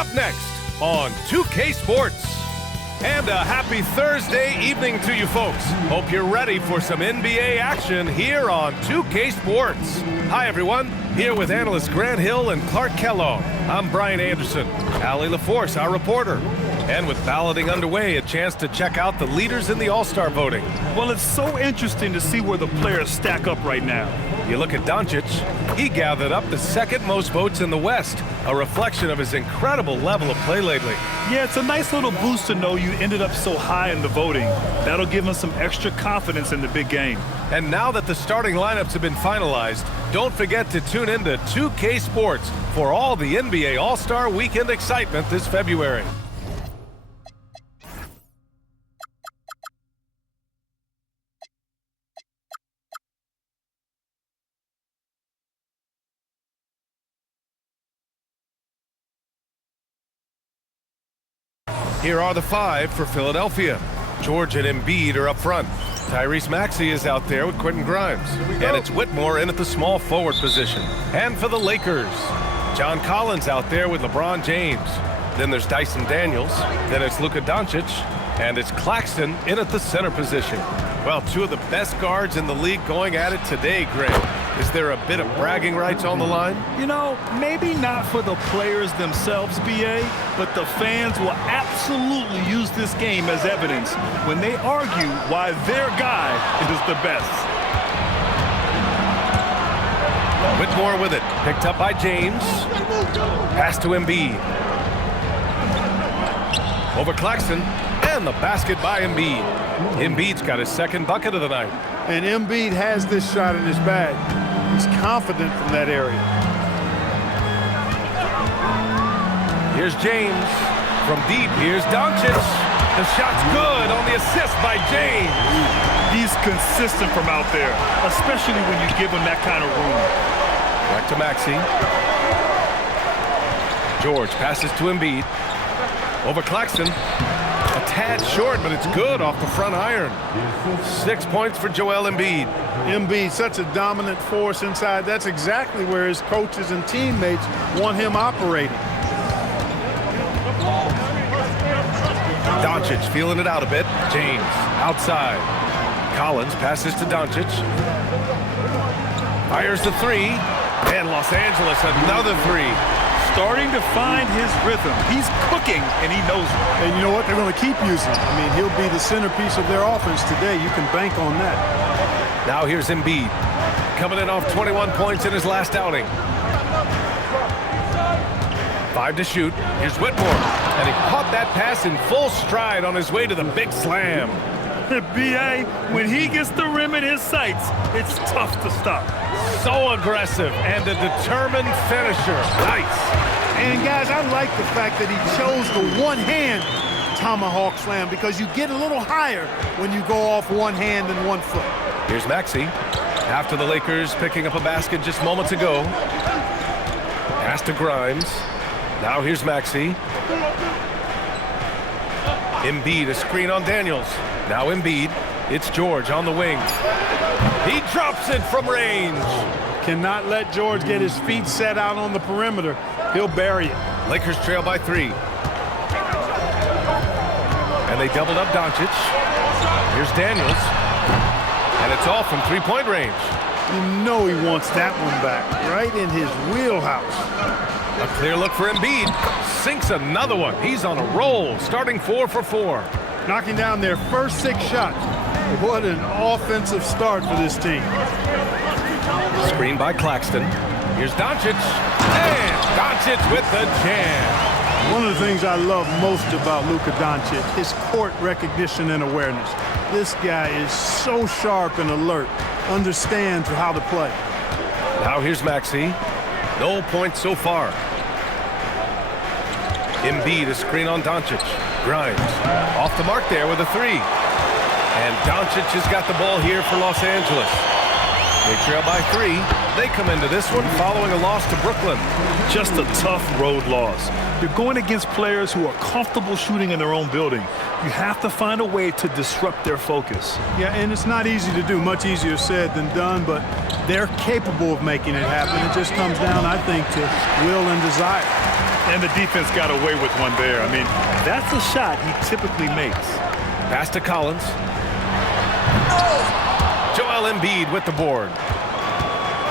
up next on 2K Sports. And a happy Thursday evening to you folks. Hope you're ready for some NBA action here on 2K Sports. Hi everyone, here with analysts Grant Hill and Clark Kellogg. I'm Brian Anderson, Allie LaForce, our reporter. And with balloting underway, a chance to check out the leaders in the All-Star voting. Well, it's so interesting to see where the players stack up right now. You look at Doncic, he gathered up the second most votes in the West, a reflection of his incredible level of play lately. Yeah, it's a nice little boost to know you ended up so high in the voting. That'll give him some extra confidence in the big game. And now that the starting lineups have been finalized, don't forget to tune in to 2K Sports for all the NBA All-Star Weekend excitement this February. Here are the five for Philadelphia. George and Embiid are up front. Tyrese Maxey is out there with Quentin Grimes. And it's Whitmore in at the small forward position. And for the Lakers, John Collins out there with LeBron James. Then there's Dyson Daniels. Then it's Luka Doncic. And it's Claxton in at the center position. Well, two of the best guards in the league going at it today, Greg. Is there a bit of bragging rights on the line? You know, maybe not for the players themselves, BA, but the fans will absolutely use this game as evidence when they argue why their guy is the best. Whitmore with it. Picked up by James. Pass to Embiid. Over Claxton. And the basket by Embiid. Embiid's got his second bucket of the night. And Embiid has this shot in his bag. He's confident from that area. Here's James. From deep, here's Doncic. The shot's good on the assist by James. He's consistent from out there, especially when you give him that kind of room. Back to Maxey. George passes to Embiid. Over Claxton. A tad short, but it's good off the front iron. 6 points for Joel Embiid. Embiid, such a dominant force inside. That's exactly where his coaches and teammates want him operating. Doncic feeling it out a bit. James outside. Collins passes to Doncic. Fires the three. And Los Angeles another three. Starting to find his rhythm. He's cooking, and he knows it. And you know what? They're going to keep using him. I mean, he'll be the centerpiece of their offense today. You can bank on that. Now here's Embiid. Coming in off 21 points in his last outing. 5 to shoot. Here's Whitmore. And he caught that pass in full stride on his way to the big slam. B.A., when he gets the rim in his sights, it's tough to stop. So aggressive and a determined finisher. Nice. And guys, I like the fact that he chose the one-hand tomahawk slam because you get a little higher when you go off one hand and 1 foot. Here's Maxey. After the Lakers picking up a basket just moments ago. Pass to Grimes. Now here's Maxey. Embiid, a screen on Daniels. Now Embiid. It's George on the wing. He drops it from range. Cannot let George get his feet set out on the perimeter. He'll bury it. Lakers trail by 3. And they doubled up Doncic. Here's Daniels. And it's all from three-point range. You know he wants that one back, right in his wheelhouse. A clear look for Embiid. Sinks another one. He's on a roll, starting 4 for 4. Knocking down their first 6 shots. What an offensive start for this team. Screen by Claxton. Here's Doncic. And Doncic with the jam. One of the things I love most about Luka Doncic is court recognition and awareness. This guy is so sharp and alert, understands how to play. Now here's Maxey. No points so far. Embiid, a screen on Doncic. Grimes off the mark there with a 3. And Doncic has got the ball here for Los Angeles. They trail by 3. They come into this one following a loss to Brooklyn. Just a tough road loss. You're going against players who are comfortable shooting in their own building. You have to find a way to disrupt their focus. Yeah, and it's not easy to do. Much easier said than done, but they're capable of making it happen. It just comes down, I think, to will and desire. And the defense got away with one there. I mean, that's a shot he typically makes. Pass to Collins. Joel Embiid with the board.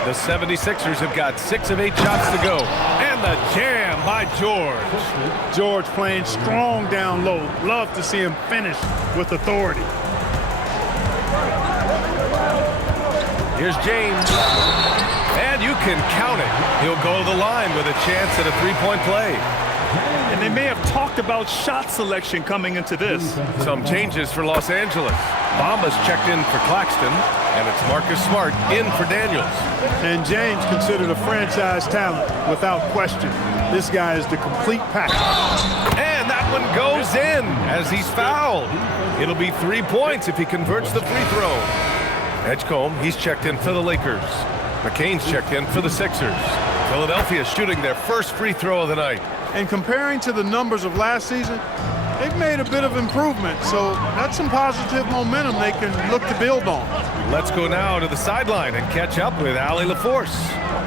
The 76ers have got 6 of 8 shots to go. And the jam by George. George playing strong down low. Love to see him finish with authority. Here's James. And you can count it. He'll go to the line with a chance at a three-point play. And they may have talked about shot selection coming into this. Some changes for Los Angeles. Bamba's checked in for Claxton, and it's Marcus Smart in for Daniels. And James considered a franchise talent without question. This guy is the complete package. And that one goes in as he's fouled. It'll be 3 points if he converts the free throw. Edgecombe, he's checked in for the Lakers. McCain's checked in for the Sixers. Philadelphia shooting their first free throw of the night. And comparing to the numbers of last season, they've made a bit of improvement. So that's some positive momentum they can look to build on. Let's go now to the sideline and catch up with Allie LaForce.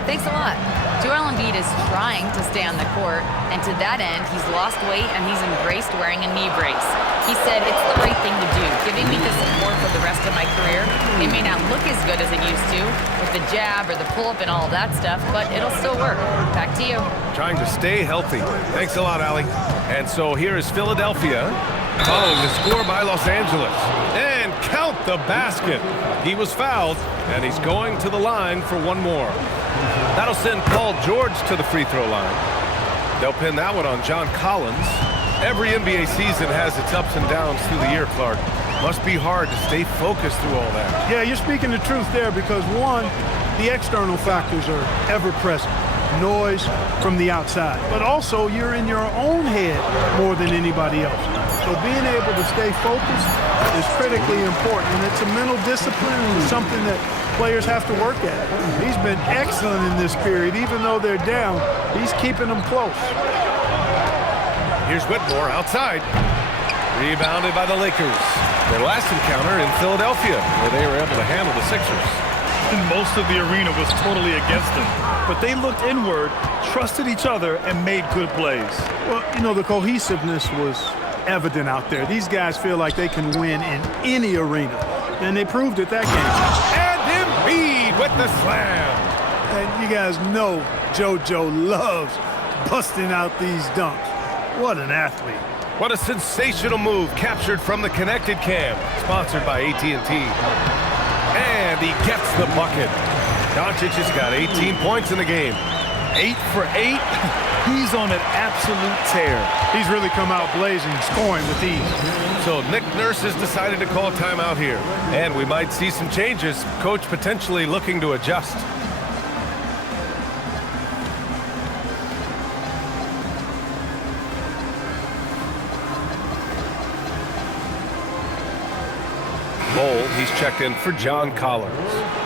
Thanks a lot. Joel Embiid is trying to stay on the court, and to that end, he's lost weight and he's embraced wearing a knee brace. He said, it's the right thing to do, giving me the support for the rest of my career. It may not look as good as it used to, with the jab or the pull-up and all that stuff, but it'll still work. Back to you. Trying to stay healthy. Thanks a lot, Allie. And so here is Philadelphia, following the score by Los Angeles. And count the basket. He was fouled, and he's going to the line for one more. That'll send Paul George to the free throw line. They'll pin that one on John Collins. Every NBA season has its ups and downs through the year, Clark. Must be hard to stay focused through all that. Yeah, you're speaking the truth there because, one, the external factors are ever present. Noise from the outside. But also, you're in your own head more than anybody else. So being able to stay focused is critically important. And it's a mental discipline and something that players have to work at. He's been excellent in this period. Even though they're down, he's keeping them close. Here's Whitmore outside. Rebounded by the Lakers. Their last encounter in Philadelphia, where they were able to handle the Sixers. And most of the arena was totally against them. But they looked inward, trusted each other, and made good plays. Well, you know, the cohesiveness was evident out there. These guys feel like they can win in any arena. And they proved it that game. And Embiid with the slam. And you guys know JoJo loves busting out these dunks. What an athlete. What a sensational move captured from the connected cam, sponsored by AT&T. And he gets the bucket. Doncic has got 18 points in the game. 8 for 8. He's on an absolute tear. He's really come out blazing, scoring with ease. So Nick Nurse has decided to call timeout here. And we might see some changes. Coach potentially looking to adjust. Bowl, he's checked in for John Collins.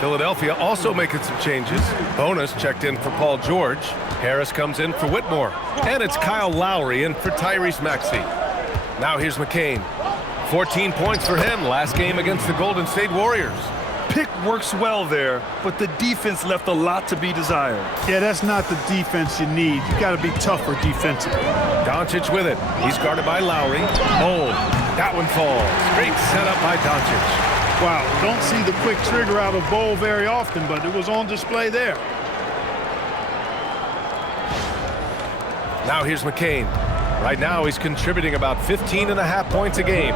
Philadelphia also making some changes. Bonus checked in for Paul George. Harris comes in for Whitmore. And it's Kyle Lowry in for Tyrese Maxey. Now here's McCain. 14 points for him last game against the Golden State Warriors. Pick works well there, but the defense left a lot to be desired. Yeah, that's not the defense you need. You got to be tougher defensively. Doncic with it. He's guarded by Lowry. Oh, that one falls. Great setup by Doncic. Wow, don't see the quick trigger out of Bowl very often, but it was on display there. Now here's McCain. Right now he's contributing about 15.5 points a game.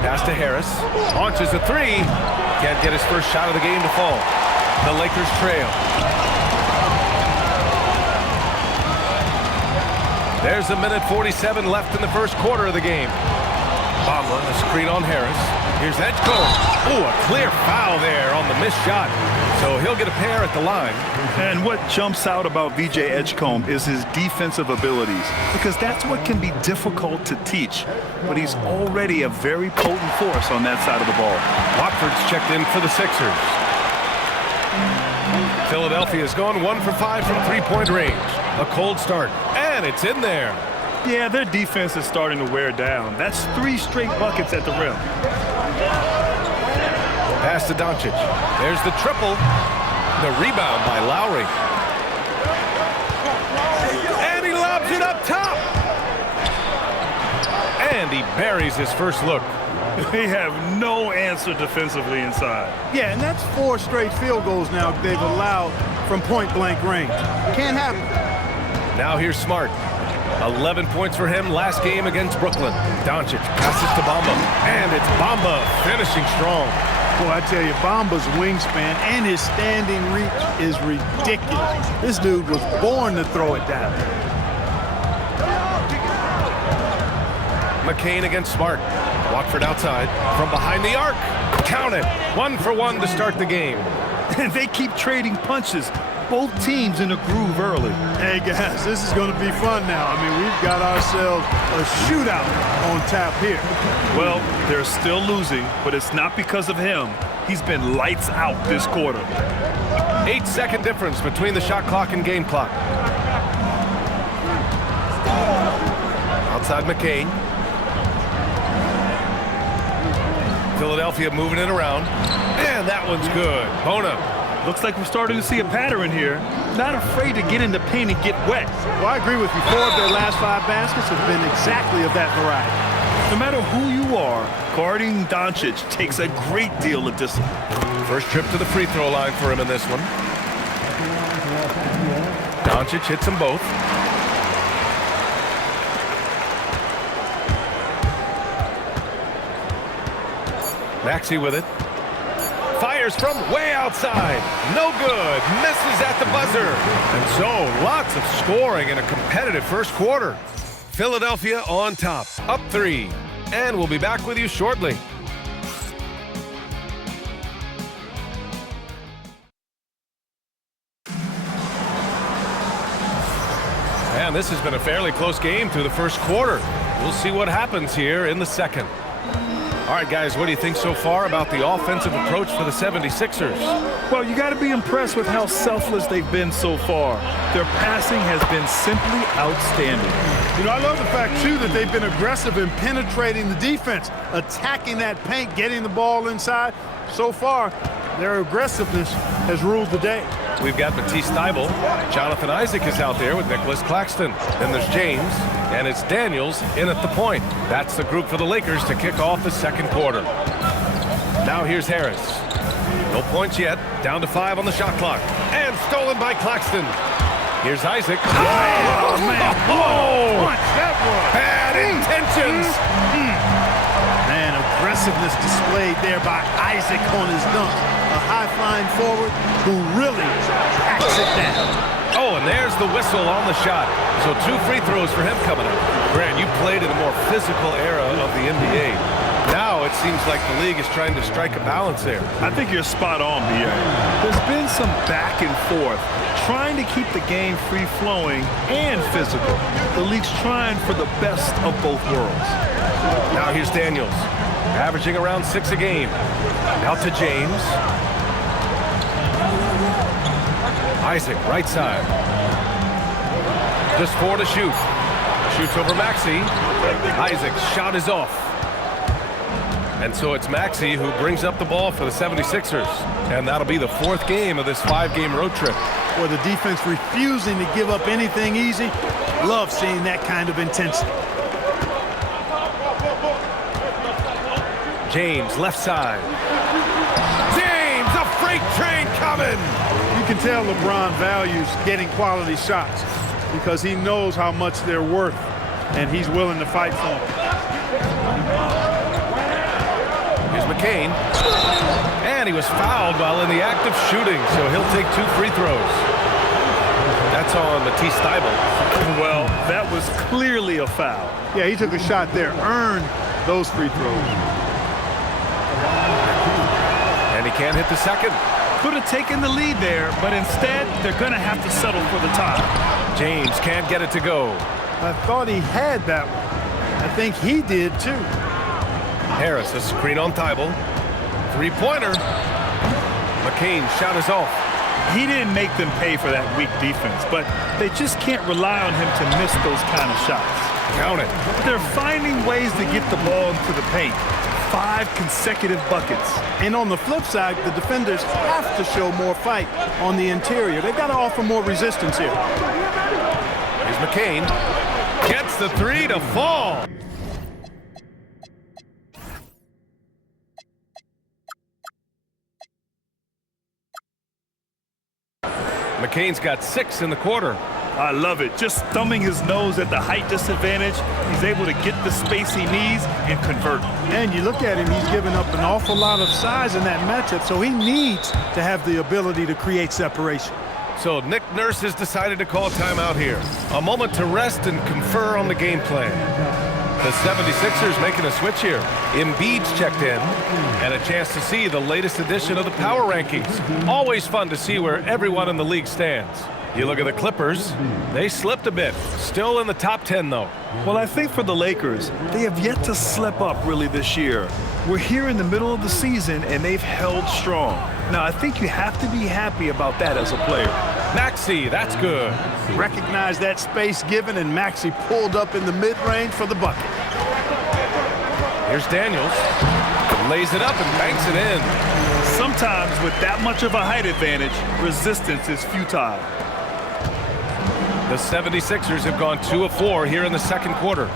Pass to Harris. Launches a three. Can't get his first shot of the game to fall. The Lakers trail. There's a minute 47 left in the first quarter of the game. Bamba, a screen on Harris. Here's Edgecombe. Oh, a clear foul there on the missed shot. So he'll get a pair at the line. And what jumps out about VJ Edgecombe is his defensive abilities, because that's what can be difficult to teach. But he's already a very potent force on that side of the ball. Watford's checked in for the Sixers. Philadelphia's gone 1 for 5 from three-point range. A cold start, and it's in there. Yeah, their defense is starting to wear down. That's 3 straight buckets at the rim. Pass to Doncic. There's the triple. The rebound by Lowry. And he buries his first look. They have no answer defensively inside. Yeah, and that's 4 straight field goals now they've allowed from point-blank range. Can't happen. Now here's Smart. 11 points for him last game against Brooklyn. Doncic passes to Bamba, and it's Bamba finishing strong. Boy, I tell you, Bamba's wingspan and his standing reach is ridiculous. This dude was born to throw it down. McCain against Smart. Watford outside from behind the arc. Count it. 1 for 1 to start the game. And they keep trading punches. Both teams in a groove early. Hey, guys, this is going to be fun now. I mean, we've got ourselves a shootout on tap here. Well, they're still losing, but it's not because of him. He's been lights out this quarter. 8-second difference between the shot clock and game clock. Outside McCain. Philadelphia moving it around. And that one's good. Bona. Looks like we're starting to see a pattern here. Not afraid to get in the paint and get wet. Well, I agree with you. 4 of their last 5 baskets have been exactly of that variety. No matter who you are, guarding Doncic takes a great deal of discipline. First trip to the free throw line for him in this one. Doncic hits them both. Maxey with it. Fires from way outside. No good. Misses at the buzzer. And so, lots of scoring in a competitive first quarter. Philadelphia on top, up 3. And we'll be back with you shortly. And this has been a fairly close game through the first quarter. We'll see what happens here in the second. All right, guys, what do you think so far about the offensive approach for the 76ers? Well, you got to be impressed with how selfless they've been so far. Their passing has been simply outstanding. You know, I love the fact, too, that they've been aggressive in penetrating the defense, attacking that paint, getting the ball inside. So far, their aggressiveness has ruled the day. We've got Matisse Thybulle. Jonathan Isaac is out there with Nicholas Claxton. Then there's James, and it's Daniels in at the point. That's the group for the Lakers to kick off the second quarter. Now here's Harris. No points yet. Down to 5 on the shot clock. And stolen by Claxton. Here's Isaac. Oh, man. Whoa! Punch, that was. Bad intentions. Man, aggressiveness displayed there by Isaac on his dunk. A high-flying forward who really packs it down. Oh, and there's the whistle on the shot. So 2 free throws for him coming up. Grant, you played in a more physical era of the NBA. Now it seems like the league is trying to strike a balance there. I think you're spot on, B.A. There's been some back and forth, trying to keep the game free-flowing and physical. The league's trying for the best of both worlds. Now here's Daniels, averaging around 6 a game. Out to James. Isaac, right side. Just 4 to shoot. Shoots over Maxey. Isaac's shot is off. And so it's Maxey who brings up the ball for the 76ers. And that'll be the 4th game of this 5-game road trip. Or the defense refusing to give up anything easy. Love seeing that kind of intensity. James, left side. James, a freight train coming! You can tell LeBron values getting quality shots because he knows how much they're worth, and he's willing to fight for them. Here's McCain. And he was fouled while in the act of shooting, so he'll take 2 free throws. That's on Matisse Thybulle. Well, that was clearly a foul. Yeah, he took a shot there, earned those free throws. And he can't hit the second. Could have taken the lead there, but instead, they're going to have to settle for the tie. James can't get it to go. I thought he had that one. I think he did, too. Harris, a screen on Thybulle. 3-pointer. McCain shot is off. He didn't make them pay for that weak defense, but they just can't rely on him to miss those kind of shots. Count it. They're finding ways to get the ball into the paint. 5 consecutive buckets. And on the flip side, the defenders have to show more fight on the interior. They've got to offer more resistance here. Here's McCain. Gets the 3 to fall. McCain's got 6 in the quarter. I love it. Just thumbing his nose at the height disadvantage, he's able to get the space he needs and convert. And you look at him, he's given up an awful lot of size in that matchup, so he needs to have the ability to create separation. So Nick Nurse has decided to call timeout here. A moment to rest and confer on the game plan. The 76ers making a switch here. Embiid's checked in, and a chance to see the latest edition of the power rankings. Always fun to see where everyone in the league stands. You look at the Clippers, they slipped a bit. Still in the top 10, though. Well, I think for the Lakers, they have yet to slip up really this year. We're here in the middle of the season, and they've held strong. Now, I think you have to be happy about that as a player. Maxey, that's good. Recognized that space given, and Maxey pulled up in the mid-range for the bucket. Here's Daniels. Lays it up and banks it in. Sometimes with that much of a height advantage, resistance is futile. The 76ers have gone 2 of 4 here in the second quarter.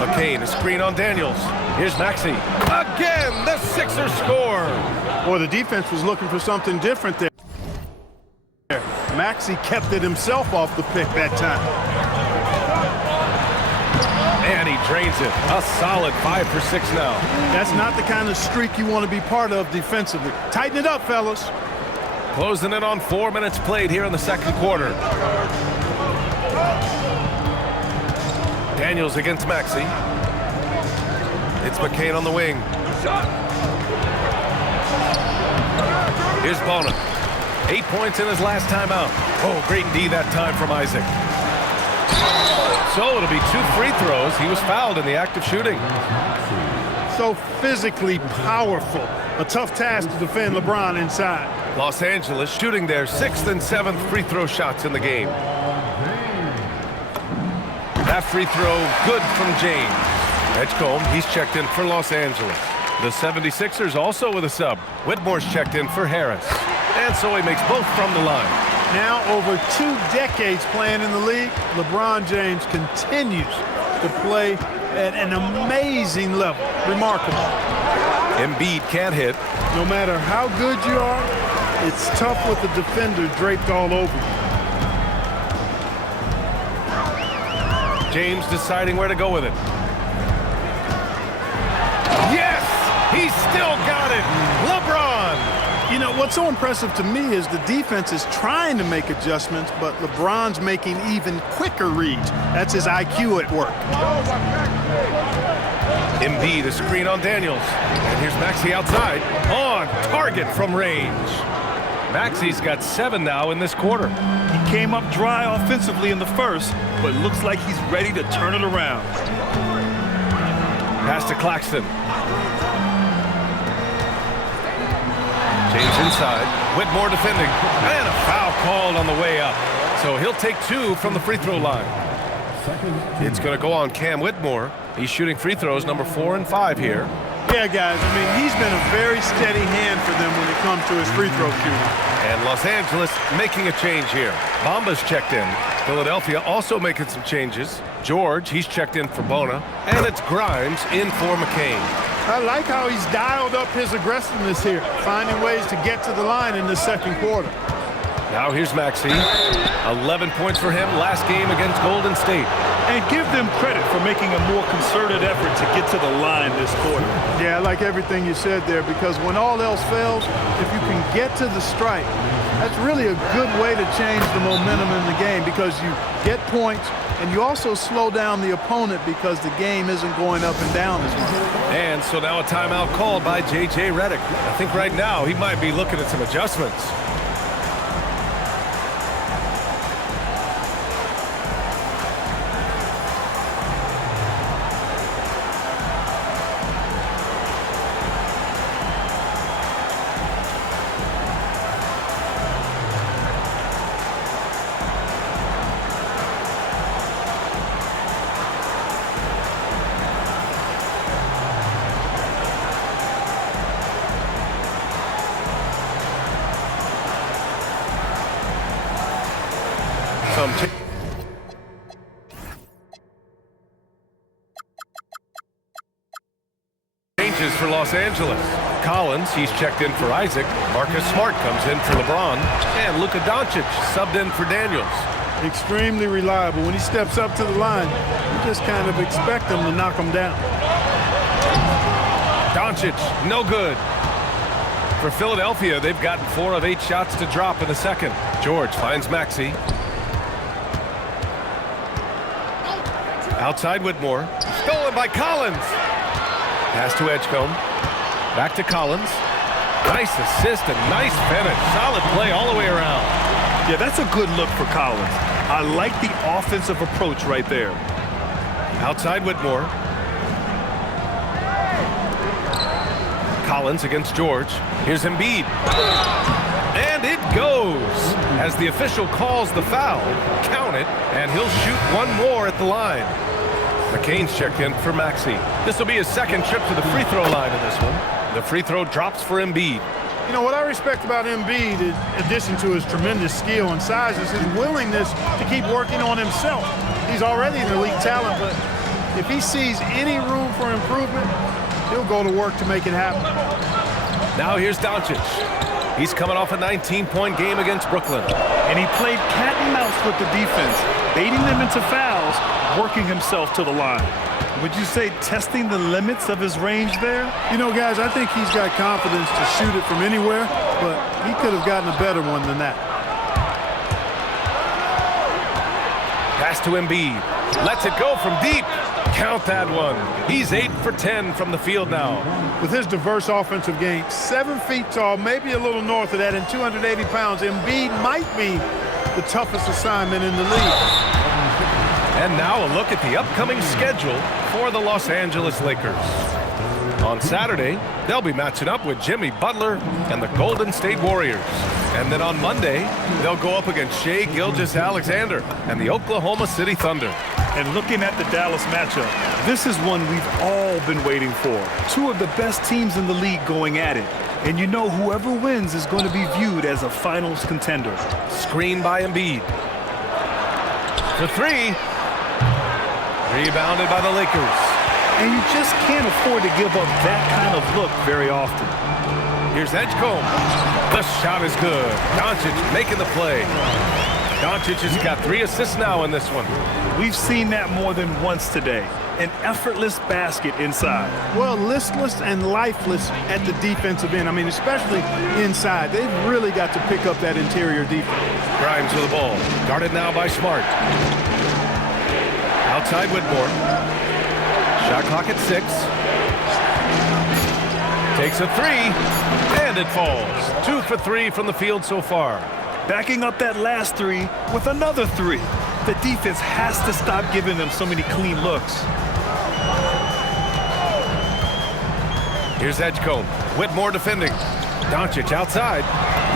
McCain, a screen on Daniels. Here's Maxey. Again, the Sixers score. Boy, the defense was looking for something different there. Maxey kept it himself off the pick that time. And he drains it. A solid 5 for 6 now. That's not the kind of streak you want to be part of defensively. Tighten it up, fellas. Closing in on 4 minutes played here in the second quarter. Daniels against Maxey. It's McCain on the wing. Here's Bonin. 8 points in his last timeout. Oh, great D that time from Isaac. So it'll be 2 free throws. He was fouled in the act of shooting. So physically powerful. A tough task to defend LeBron inside. Los Angeles shooting their 6th and 7th free throw shots in the game. That free throw good from James. Edgecombe, he's checked in for Los Angeles. The 76ers also with a sub. Whitmore's checked in for Harris. And so he makes both from the line. Now over 2 decades playing in the league, LeBron James continues to play at an amazing level. Remarkable. Embiid can't hit. No matter how good you are, it's tough with the defender draped all over you. James deciding where to go with it. Yes! He's still got it! LeBron! You know, what's so impressive to me is the defense is trying to make adjustments, but LeBron's making even quicker reads. That's his IQ at work. Embiid, a screen on Daniels. And here's Maxey outside. On target from range. Maxey's got 7 now in this quarter. He came up dry offensively in the first, but looks like he's ready to turn it around. Pass to Claxton. James inside. Whitmore defending. And a foul called on the way up. So he'll take 2 from the free throw line. It's going to go on Cam Whitmore. He's shooting free throws number 4 and 5 here. Yeah, guys, I mean, he's been a very steady hand for them when it comes to his free throw shooting. And Los Angeles making a change here. Bamba's checked in. Philadelphia also making some changes. George, he's checked in for Bona. And it's Grimes in for McCain. I like how he's dialed up his aggressiveness here, finding ways to get to the line in the second quarter. Now here's Maxey. 11 points for him last game against Golden State. And give them credit for making a more concerted effort to get to the line this quarter. Yeah, I like everything you said there, because when all else fails, if you can get to the stripe, that's really a good way to change the momentum in the game, because you get points and you also slow down the opponent because the game isn't going up and down as much. And so now a timeout called by J.J. Redick. I think right now he might be looking at some adjustments. Changes for Los Angeles. Collins, he's checked in for Isaac. Marcus Smart comes in for LeBron. And Luka Doncic subbed in for Daniels. Extremely reliable. When he steps up to the line, you just kind of expect him to knock him down. Doncic, no good. For Philadelphia, they've gotten 4 of 8 shots to drop in the second. George finds Maxey. Outside Whitmore. Stolen by Collins. Pass to Edgecombe. Back to Collins. Nice assist and nice finish. Solid play all the way around. Yeah, that's a good look for Collins. I like the offensive approach right there. Outside Whitmore. Collins against George. Here's Embiid. And it goes. As the official calls the foul, count it, and he'll shoot one more at the line. McCain's checked in for Maxey. This will be his second trip to the free throw line in this one. The free throw drops for Embiid. You know, what I respect about Embiid, in addition to his tremendous skill and size, is his willingness to keep working on himself. He's already an elite talent, but if he sees any room for improvement, he'll go to work to make it happen. Now here's Doncic. He's coming off a 19-point game against Brooklyn. And he played cat and mouse with the defense, baiting them into fouls, working himself to the line. Would you say testing the limits of his range there? You know, guys, I think he's got confidence to shoot it from anywhere, but he could have gotten a better one than that. Pass to Embiid. Lets it go from deep. Count that one. He's 8 for 10 from the field now. With his diverse offensive game, 7 feet tall, maybe a little north of that, and 280 pounds, Embiid might be the toughest assignment in the league. And now a look at the upcoming schedule for the Los Angeles Lakers. On Saturday, they'll be matching up with Jimmy Butler and the Golden State Warriors. And then on Monday, they'll go up against Shai Gilgeous-Alexander and the Oklahoma City Thunder. And looking at the Dallas matchup, this is one we've all been waiting for. 2 of the best teams in the league going at it. And you know whoever wins is going to be viewed as a finals contender. Screen by Embiid. For 3. Rebounded by the Lakers. And you just can't afford to give up that kind of look very often. Here's Edgecombe. The shot is good. Doncic making the play. Doncic has got 3 assists now in this one. We've seen that more than once today. An effortless basket inside. Well, listless and lifeless at the defensive end. I mean, especially inside. They've really got to pick up that interior defense. Grimes with the ball. Guarded now by Smart. Outside Whitmore. Shot clock at 6. Takes a 3. And it falls. 2 for 3 from the field so far. Backing up that last 3 with another 3. The defense has to stop giving them so many clean looks. Here's Edgecombe. Whitmore defending. Doncic outside.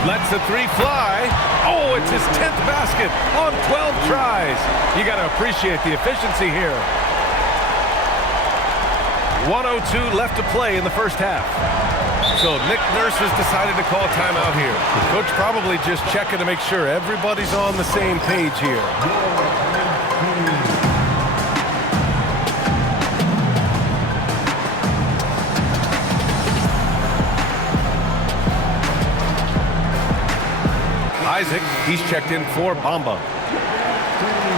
Lets the 3 fly. Oh, it's his 10th basket on 12 tries. You got to appreciate the efficiency here. 1:02 left to play in the first half. So Nick Nurse has decided to call timeout here. Coach probably just checking to make sure everybody's on the same page here. Isaac, he's checked in for Bamba.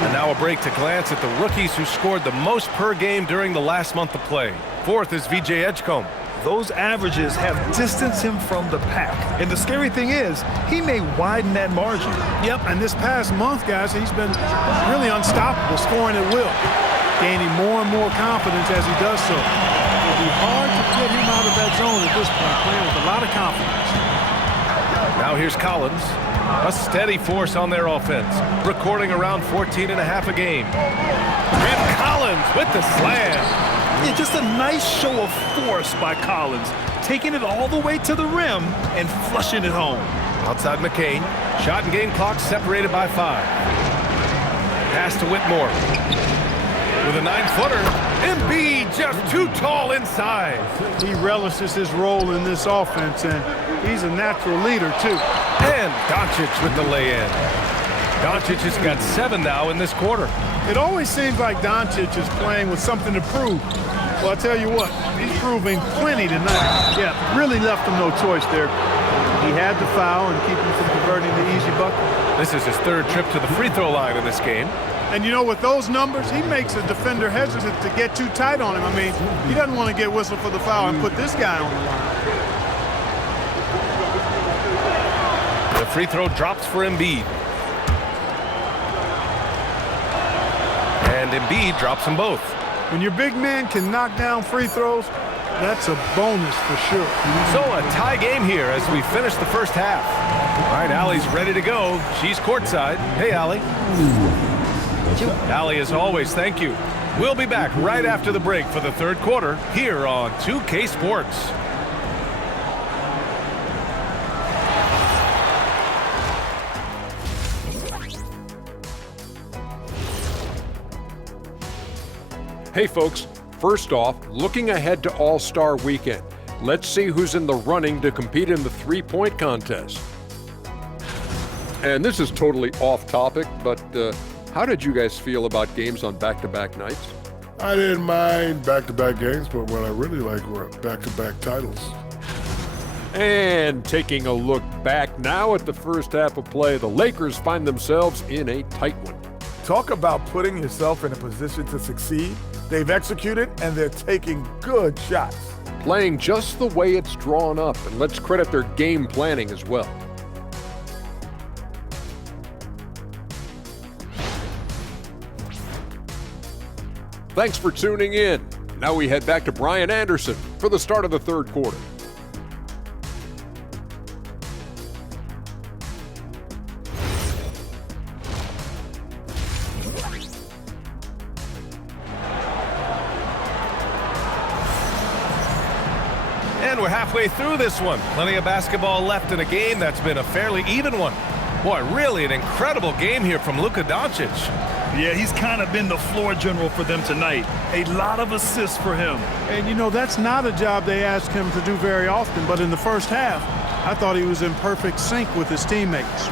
And now a break to glance at the rookies who scored the most per game during the last month of play. 4th is VJ Edgecombe. Those averages have distanced him from the pack. And the scary thing is, he may widen that margin. Yep, and this past month, guys, he's been really unstoppable, scoring at will, gaining more and more confidence as he does so. It'll be hard to get him out of that zone at this point, playing with a lot of confidence. Now here's Collins. A steady force on their offense, recording around 14.5 a game. And Collins with the slam. Yeah, just a nice show of force by Collins, taking it all the way to the rim and flushing it home. Outside McCain. Shot and game clock separated by 5. Pass to Whitmore. With a 9-footer. Embiid just too tall inside. He relishes his role in this offense, and he's a natural leader, too. And Doncic with the lay-in. Doncic has got 7 now in this quarter. It always seems like Doncic is playing with something to prove. Well, I tell you what, he's proving plenty tonight. Yeah, really left him no choice there. He had to foul and keep him from converting the easy bucket. This is his third trip to the free throw line in this game. And you know, with those numbers, he makes a defender hesitant to get too tight on him. I mean, he doesn't want to get whistled for the foul and put this guy on the line. The free throw drops for Embiid. And Embiid drops them both. When your big man can knock down free throws, that's a bonus for sure. So a tie game here as we finish the first half. All right, Allie's ready to go. She's courtside. Hey, Allie. Allie, as always, thank you. We'll be back right after the break for the third quarter here on 2K Sports. Hey folks, first off, looking ahead to All-Star Weekend. Let's see who's in the running to compete in the three-point contest. And this is totally off topic, but how did you guys feel about games on back-to-back nights? I didn't mind back-to-back games, but what I really like were back-to-back titles. And taking a look back now at the first half of play, the Lakers find themselves in a tight one. Talk about putting yourself in a position to succeed. They've executed, and they're taking good shots. Playing just the way it's drawn up, and let's credit their game planning as well. Thanks for tuning in. Now we head back to Brian Anderson for the start of the third quarter. And we're halfway through this one. Plenty of basketball left in a game that's been a fairly even one. Boy, really an incredible game here from Luka Doncic. Yeah, he's kind of been the floor general for them tonight. A lot of assists for him. And you know, that's not a job they ask him to do very often, but in the first half, I thought he was in perfect sync with his teammates.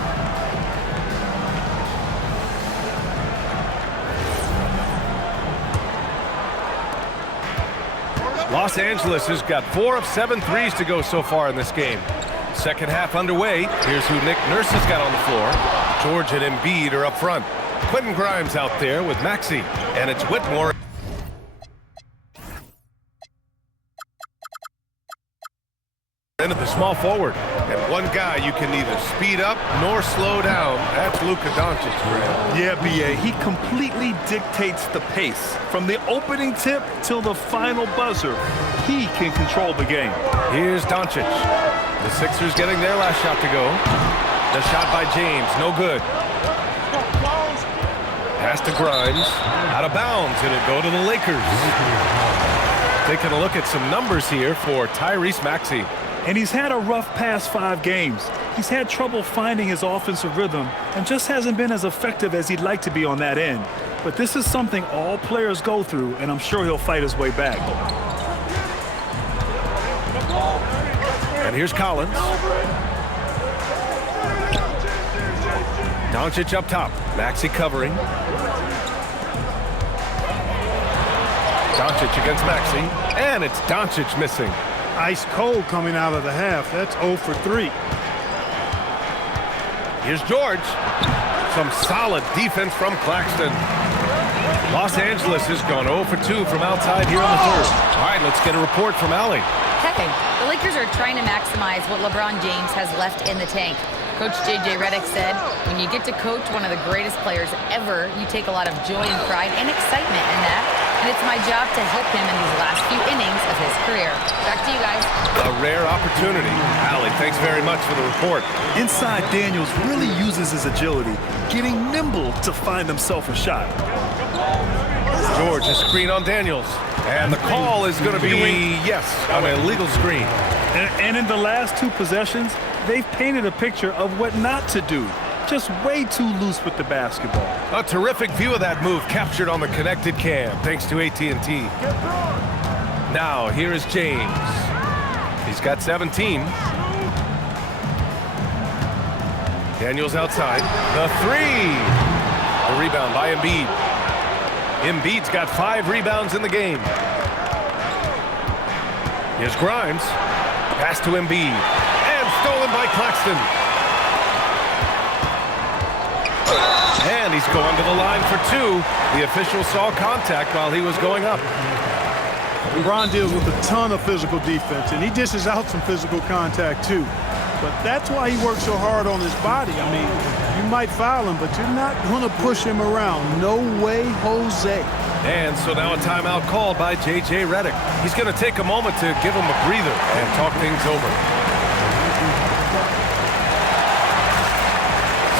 Los Angeles has got 4 of 7 threes to go so far in this game. Second half underway. Here's who Nick Nurse has got on the floor. George and Embiid are up front. Quentin Grimes out there with Maxey. And it's Whitmore into the small forward. And one guy you can neither speed up nor slow down. That's Luka Doncic. Yeah, B.A., he completely dictates the pace. From the opening tip till the final buzzer, he can control the game. Here's Doncic. The Sixers getting their last shot to go. The shot by James, no good. Pass to Grimes, out of bounds, and it'll go to the Lakers. Taking a look at some numbers here for Tyrese Maxey. And he's had a rough past 5 games. He's had trouble finding his offensive rhythm and just hasn't been as effective as he'd like to be on that end. But this is something all players go through, and I'm sure he'll fight his way back. And here's Collins. Doncic up top. Maxey covering. Doncic against Maxey. And it's Doncic missing. Ice cold coming out of the half. That's 0 for 3. Here's George. Some solid defense from Claxton. Los Angeles has gone 0 for 2 from outside here in the third. All right, let's get a report from Allie. Hey, the Lakers are trying to maximize what LeBron James has left in the tank. Coach J.J. Redick said, when you get to coach one of the greatest players ever, you take a lot of joy and pride and excitement in that. And it's my job to help him in these last few innings of his career. Back to you guys. A rare opportunity. Allie, thanks very much for the report. Inside, Daniels really uses his agility, getting nimble to find himself a shot. George, a screen on Daniels. And the call is going to be, yes, on an illegal screen. And in the last 2 possessions, they've painted a picture of what not to do. Just way too loose with the basketball. A terrific view of that move captured on the connected cam, thanks to AT&T. Now, here is James. He's got 17. Daniels outside. The 3. The rebound by Embiid. Embiid's got 5 rebounds in the game. Here's Grimes. Pass to Embiid. And stolen by Claxton. And he's going to the line for two. The official saw contact while he was going up. LeBron deals with a ton of physical defense, and he dishes out some physical contact too. But that's why he works so hard on his body. I mean, you might foul him, but you're not going to push him around. No way, Jose. And so now a timeout called by J.J. Redick. He's going to take a moment to give him a breather and talk things over.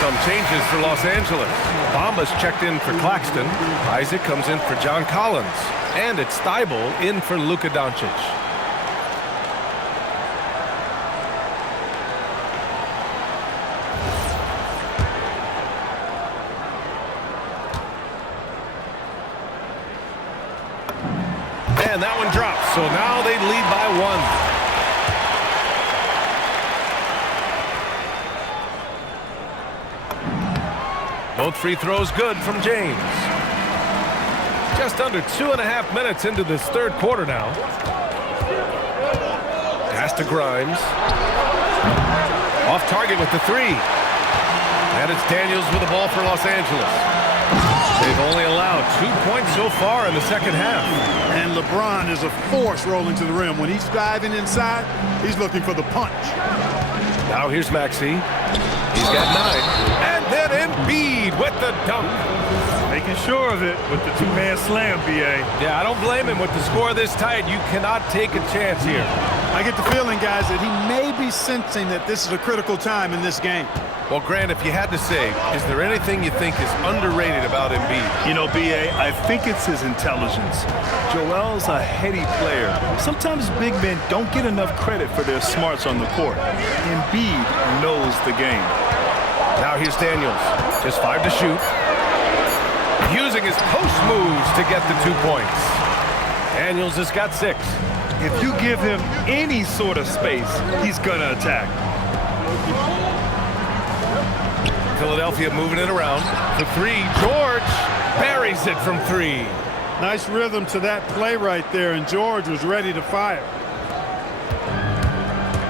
Some changes for Los Angeles. Bamba's checked in for Claxton. Isaac comes in for John Collins. And it's Thibault in for Luka Doncic. And that one drops, so now they lead by one. Both free throws good from James. Just under 2.5 minutes into this third quarter now. Pass to Grimes. Off target with the three. And it's Daniels with the ball for Los Angeles. They've only allowed 2 points so far in the second half. And LeBron is a force rolling to the rim. When he's diving inside, he's looking for the punch. Now here's Maxey. He's got 9. And then Embiid with the dunk. Making sure of it with the two-man slam, B.A. Yeah, I don't blame him. With the score this tight, you cannot take a chance here. I get the feeling, guys, that he may be sensing that this is a critical time in this game. Well, Grant, if you had to say, is there anything you think is underrated about Embiid? You know, B.A., I think it's his intelligence. Joel's a heady player. Sometimes big men don't get enough credit for their smarts on the court. Embiid knows the game. Now here's Daniels. Just 5 to shoot. Using his post moves to get the 2 points. Daniels has got 6. If you give him any sort of space, he's going to attack. Philadelphia moving it around. For 3, George buries it from 3. Nice rhythm to that play right there, and George was ready to fire.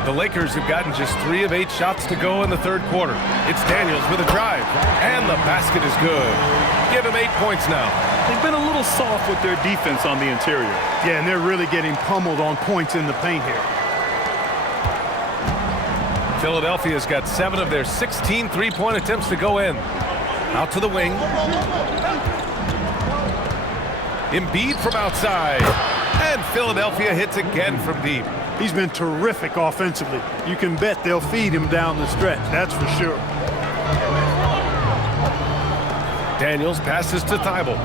The Lakers have gotten just 3 of 8 shots to go in the third quarter. It's Daniels with a drive, and the basket is good. Give him 8 points now. They've been a little soft with their defense on the interior. Yeah, and they're really getting pummeled on points in the paint here. Philadelphia's got 7 of their 16 three-point attempts to go in. Out to the wing. Embiid from outside. And Philadelphia hits again from deep. He's been terrific offensively. You can bet they'll feed him down the stretch, that's for sure. Daniels passes to Thibault.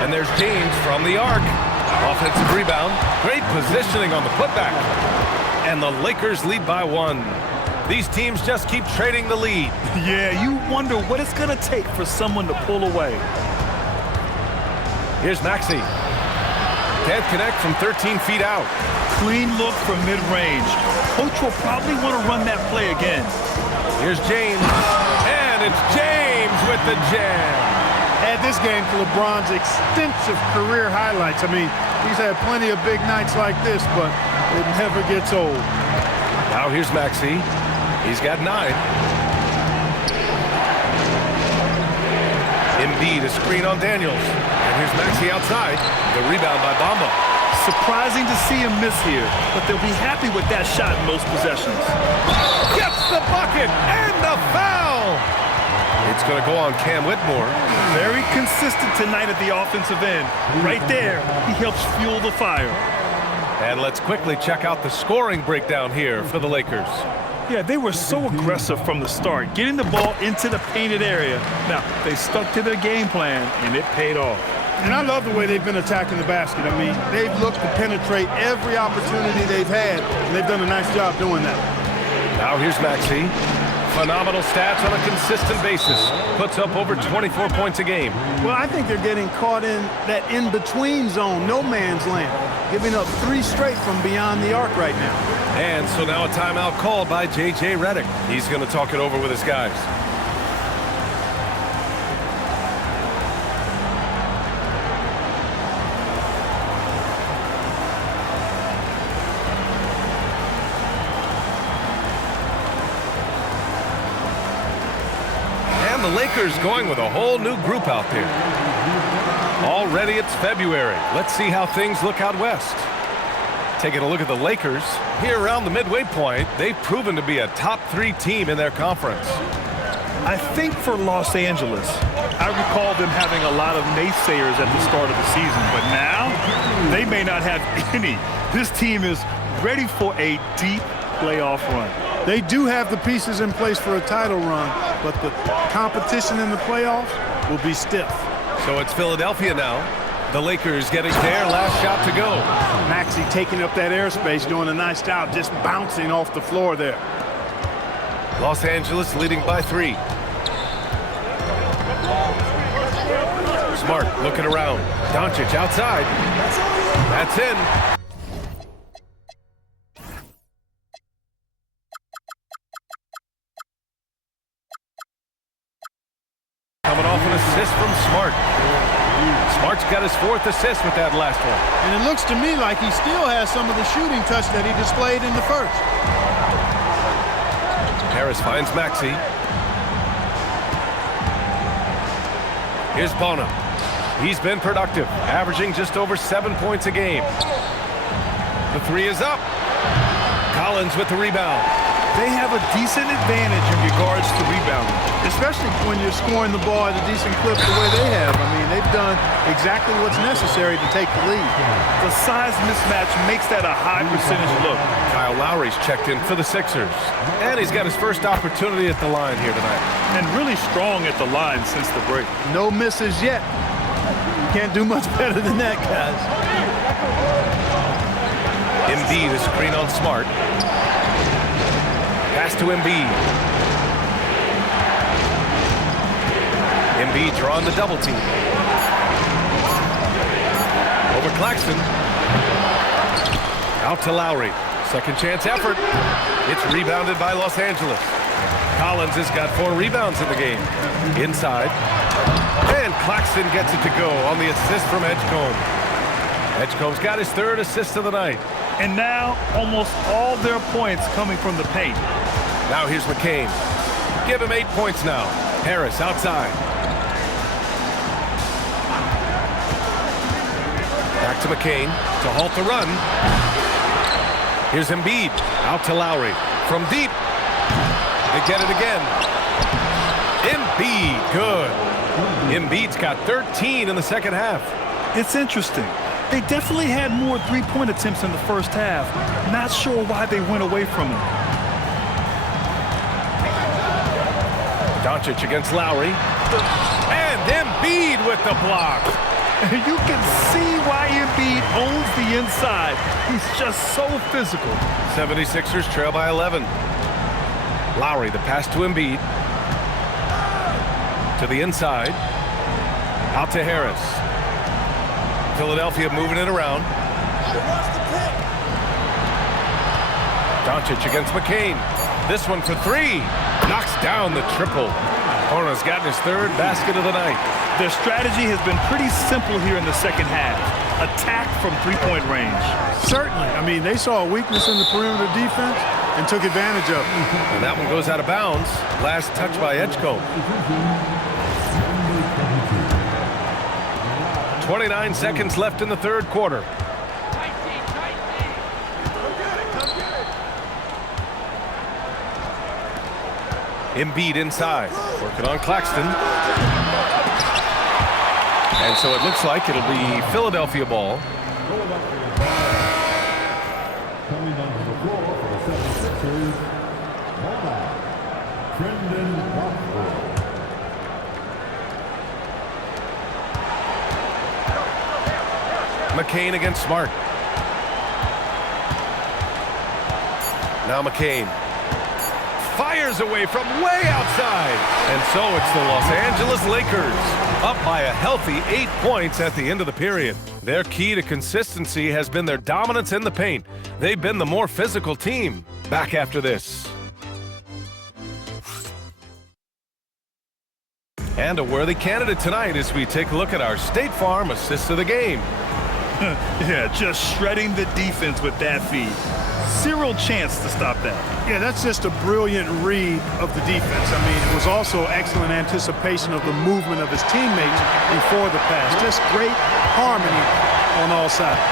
And there's James from the arc. Offensive rebound. Great positioning on the putback. And the Lakers lead by 1. These teams just keep trading the lead. Yeah, you wonder what it's going to take for someone to pull away. Here's Maxey. Can't connect from 13 feet out. Clean look from mid-range. Coach will probably want to run that play again. Here's James. And it's James with the jam. Add this game to LeBron's extensive career highlights. I mean, he's had plenty of big nights like this, but it never gets old. Now here's Maxey. He's got 9. Embiid, a screen on Daniels. And here's Maxey outside. The rebound by Bamba. Surprising to see him miss here, but they'll be happy with that shot in most possessions. Gets the bucket and the foul. It's going to go on Cam Whitmore. Very consistent tonight at the offensive end. Right there, he helps fuel the fire. And let's quickly check out the scoring breakdown here for the Lakers. Yeah, they were so aggressive from the start, getting the ball into the painted area. Now, they stuck to their game plan, and it paid off. And I love the way they've been attacking the basket. I mean, they've looked to penetrate every opportunity they've had, and they've done a nice job doing that. Now here's Maxey. Phenomenal stats on a consistent basis. Puts up over 24 points a game. Well, I think they're getting caught in that in-between zone, no man's land, giving up 3 straight from beyond the arc right now. And so now a timeout called by J.J. Redick. He's going to talk it over with his guys. And the Lakers going with a whole new group out there. Already it's February. Let's see how things look out west. Taking a look at the Lakers, here around the midway point, they've proven to be a top 3 team in their conference. I think for Los Angeles, I recall them having a lot of naysayers at the start of the season, but now they may not have any. This team is ready for a deep playoff run. They do have the pieces in place for a title run, but the competition in the playoffs will be stiff. So it's Philadelphia now. The Lakers getting their last shot to go. Maxey taking up that airspace, doing a nice job, just bouncing off the floor there. Los Angeles leading by 3. Smart looking around. Doncic outside. That's in. Coming off an assist from Smart. Smart's got his 4th assist with that last one. And it looks to me like he still has some of the shooting touch that he displayed in the first. Harris finds Maxey. Here's Bono. He's been productive, averaging just over 7 points a game. The 3 is up. Collins with the rebound. They have a decent advantage in regards to rebounding. Especially when you're scoring the ball at a decent clip the way they have. I mean, they've done exactly what's necessary to take the lead. The size mismatch makes that a high percentage look. Kyle Lowry's checked in for the Sixers. And he's got his first opportunity at the line here tonight. And really strong at the line since the break. No misses yet. You can't do much better than that, guys. Embiid is screen on Smart. Pass to Embiid. Embiid drawing the double team. Over Claxton. Out to Lowry. Second chance effort. It's rebounded by Los Angeles. Collins has got 4 rebounds in the game. Inside. And Claxton gets it to go on the assist from Edgecombe. Edgecombe's got his 3rd assist of the night. And now almost all their points coming from the paint. Now here's McCain. Give him 8 points now. Harris outside. Back to McCain to halt the run. Here's Embiid. Out to Lowry. From deep. They get it again. Embiid. Good. Embiid's got 13 in the second half. It's interesting. They definitely had more 3-point attempts in the first half. Not sure why they went away from them. Doncic against Lowry. And Embiid with the block. You can see why Embiid owns the inside. He's just so physical. 76ers trail by 11. Lowry, the pass to Embiid. To the inside. Out to Harris. Philadelphia moving it around. Doncic against McCain. This one for 3. Knocks down the triple. Horner's gotten his 3rd basket of the night. Their strategy has been pretty simple here in the second half. Attack from 3-point range. Certainly. I mean, they saw a weakness in the perimeter defense and took advantage of it. And that one goes out of bounds. Last touch by Edgecombe. 29 seconds left in the 3rd quarter. Embiid inside, working on Claxton. And so it looks like it'll be Philadelphia ball. Coming onto the floor for the 76ers, Brendan Rockford. McCain against Smart. Now McCain fires away from way outside. And so it's the Los Angeles Lakers up by a healthy 8 points at the end of the period. Their key to consistency has been their dominance in the paint. They've been the more physical team. Back after this. And a worthy candidate tonight as we take a look at our State Farm assists of the game. Yeah, just shredding the defense with that feed. Zero chance to stop that. Yeah, that's just a brilliant read of the defense. I mean, it was also excellent anticipation of the movement of his teammates before the pass. Just great harmony on all sides.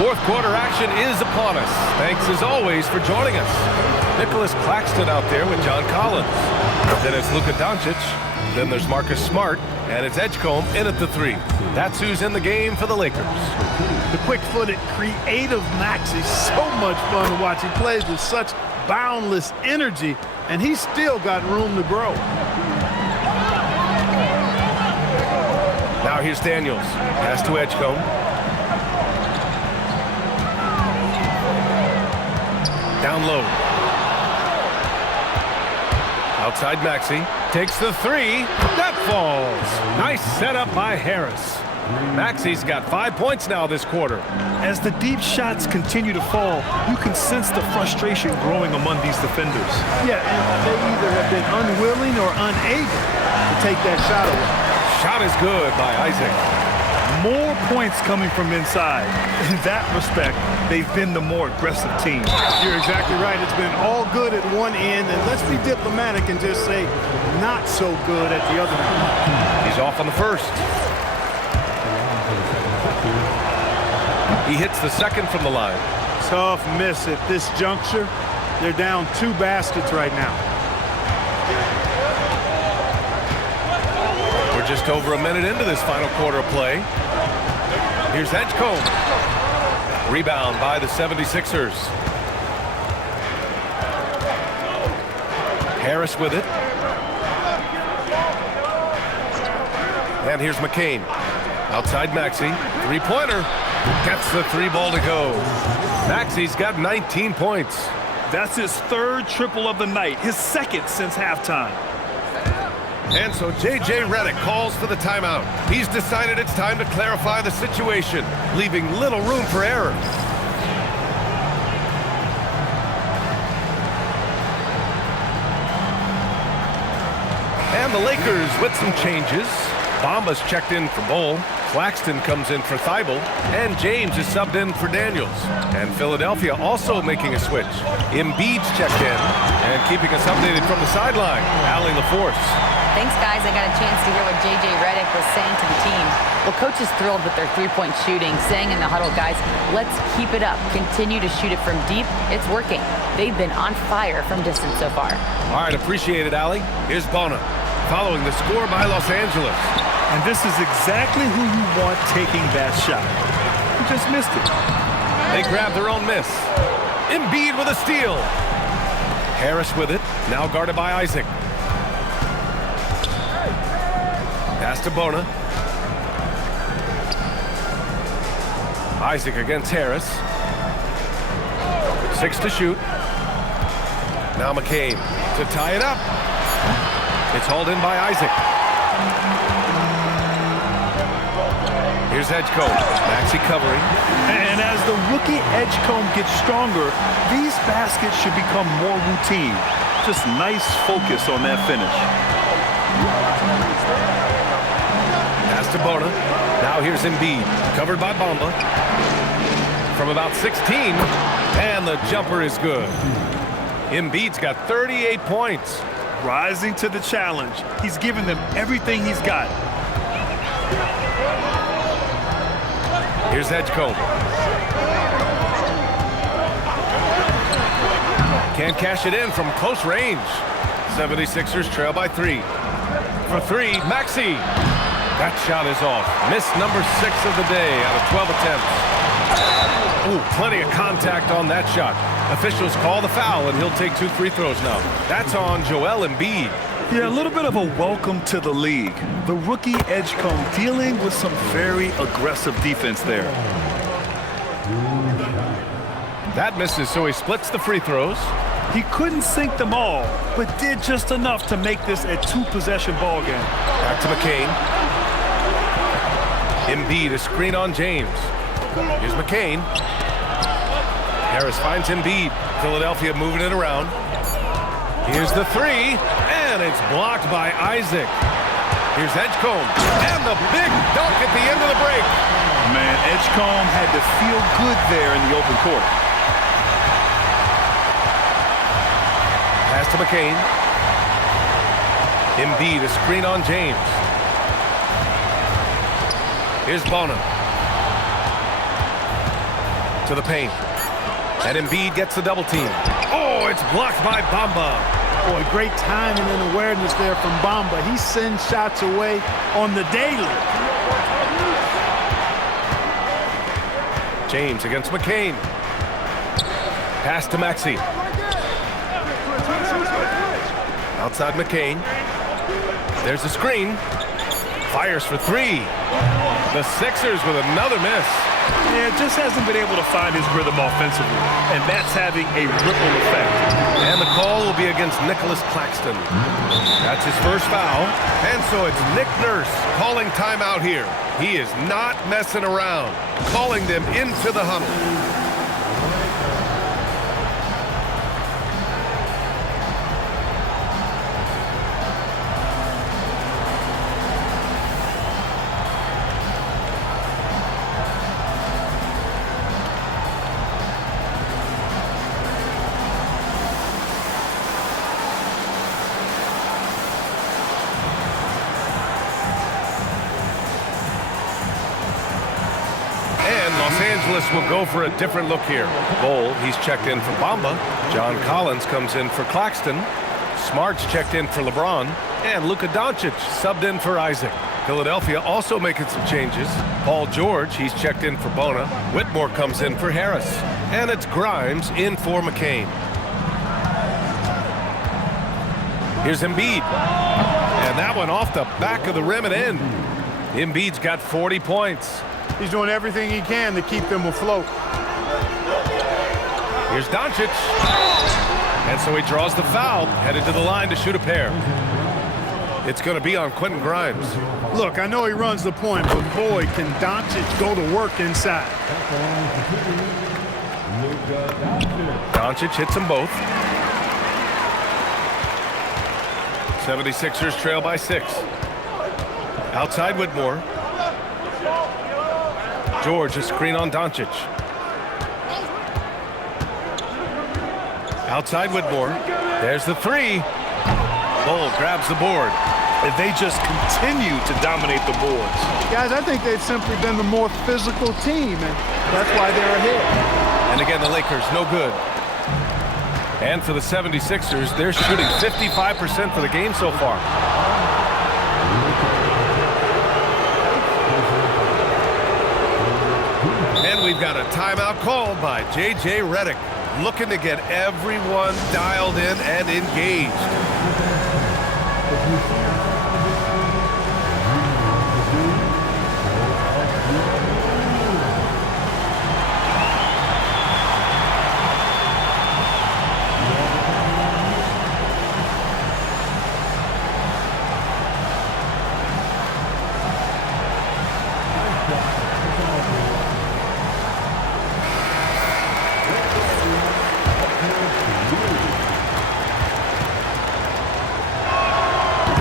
Fourth quarter action is upon us. Thanks as always for joining us. Nicholas Claxton out there with John Collins. Then it's Luka Doncic. Then there's Marcus Smart. And it's Edgecombe in at the 3. That's who's in the game for the Lakers. The quick-footed, creative Max is so much fun to watch. He plays with such boundless energy, and he's still got room to grow. Now here's Daniels. Pass to Edgecombe. Down low. Outside Maxey. Takes the 3. That falls. Nice setup by Harris. Maxey's got 5 points now this quarter. As the deep shots continue to fall, you can sense the frustration growing among these defenders. Yeah, and they either have been unwilling or unable to take that shot away. Shot is good by Isaac. More points coming from inside. In that respect, they've been the more aggressive team. You're exactly right. It's been all good at one end, and let's be diplomatic and just say not so good at the other end. He's off on the first. He hits the second from the line. Tough miss at this juncture. They're down 2 baskets right now. We're just over a minute into this final quarter of play. Here's Edgecombe. Rebound by the 76ers. Harris with it. And here's McCain. Outside Maxey. 3-pointer. Gets the 3 ball to go. Maxey's got 19 points. That's his 3rd triple of the night, his 2nd since halftime. And so J.J. Redick calls for the timeout. He's decided it's time to clarify the situation, leaving little room for error. And the Lakers with some changes. Bamba's checked in for Bol. Claxton comes in for Thibault, and James is subbed in for Daniels. And Philadelphia also making a switch. Embiid's checked in, and keeping us updated from the sideline, Allie LaForce. Thanks, guys. I got a chance to hear what J.J. Redick was saying to the team. Well, coach is thrilled with their 3-point shooting, saying in the huddle, guys, let's keep it up. Continue to shoot it from deep. It's working. They've been on fire from distance so far. All right, appreciate it, Allie. Here's Bona, following the score by Los Angeles. And this is exactly who you want taking that shot. He just missed it. They grab their own miss. Embiid with a steal. Harris with it, now guarded by Isaac. Pass to Bona. Isaac against Harris. 6 to shoot. Now McCain to tie it up. It's hauled in by Isaac. Here's Edgecombe. Maxey covering. And as the rookie Edgecombe gets stronger, these baskets should become more routine. Just nice focus on that finish. Pass to Bona. Now here's Embiid. Covered by Bamba. From about 16. And the jumper is good. Embiid's got 38 points. Rising to the challenge. He's given them everything he's got. Here's Edgecombe. Can't cash it in from close range. 76ers trail by 3. For 3, Maxey. That shot is off. Miss number 6 of the day out of 12 attempts. Ooh, plenty of contact on that shot. Officials call the foul, and he'll take 2 free throws now. That's on Joel Embiid. Yeah, a little bit of a welcome to the league. The rookie Edgecombe dealing with some very aggressive defense there. That misses, so he splits the free throws. He couldn't sink them all, but did just enough to make this a 2-possession ball game. Back to McCain. Embiid, a screen on James. Here's McCain. Harris finds Embiid. Philadelphia moving it around. Here's the 3, and it's blocked by Isaac. Here's Edgecombe, and the big dunk at the end of the break. Man, Edgecombe had to feel good there in the open court. Pass to McCain. Embiid, a screen on James. Here's Bona. To the paint. And Embiid gets the double team. Oh, it's blocked by Bamba. Boy, great timing and awareness there from Bamba. He sends shots away on the daily. James against McCain. Pass to Maxey. Outside McCain. There's a screen. Fires for three. The Sixers with another miss. Yeah, just hasn't been able to find his rhythm offensively, and that's having a ripple effect. And the call will be against Nicholas Claxton. That's his first foul. And so it's Nick Nurse calling timeout here. He is not messing around, calling them into the huddle. Los Angeles will go for a different look here. Bowl, he's checked in for Bamba. John Collins comes in for Claxton. Smart's checked in for LeBron. And Luka Doncic subbed in for Isaac. Philadelphia also making some changes. Paul George, he's checked in for Bona. Whitmore comes in for Harris. And it's Grimes in for McCain. Here's Embiid. And that one off the back of the rim and in. Embiid's got 40 points. He's doing everything he can to keep them afloat. Here's Doncic. And so he draws the foul, headed to the line to shoot a pair. It's going to be on Quentin Grimes. Look, I know he runs the point, but boy, can Doncic go to work inside. Doncic hits them both. 76ers trail by 6. Outside Whitmore. George, a screen on Doncic. Outside Whitmore. There's the three. Bull grabs the board. And they just continue to dominate the boards. Guys, I think they've simply been the more physical team, and that's why they're ahead. And again, the Lakers, no good. And for the 76ers, they're shooting 55% for the game so far. And we've got a timeout called by J.J. Redick, looking to get everyone dialed in and engaged.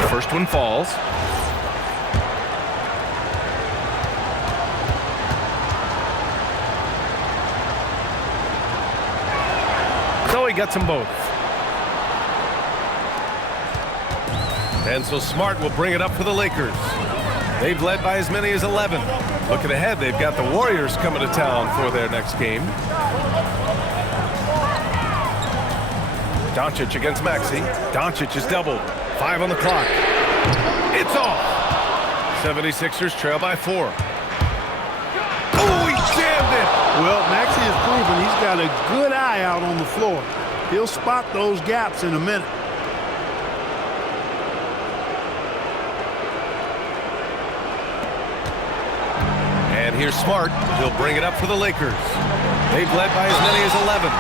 First one falls. So he gets them both. And so Smart will bring it up for the Lakers. They've led by as many as 11. Looking ahead, they've got the Warriors coming to town for their next game. Doncic against Maxey. Doncic is doubled. 5 on the clock. It's off. 76ers trail by 4. Oh, he jammed it. Well, Maxey has proven he's got a good eye out on the floor. He'll spot those gaps in a minute. And here's Smart. He'll bring it up for the Lakers. They've led by as many as 11.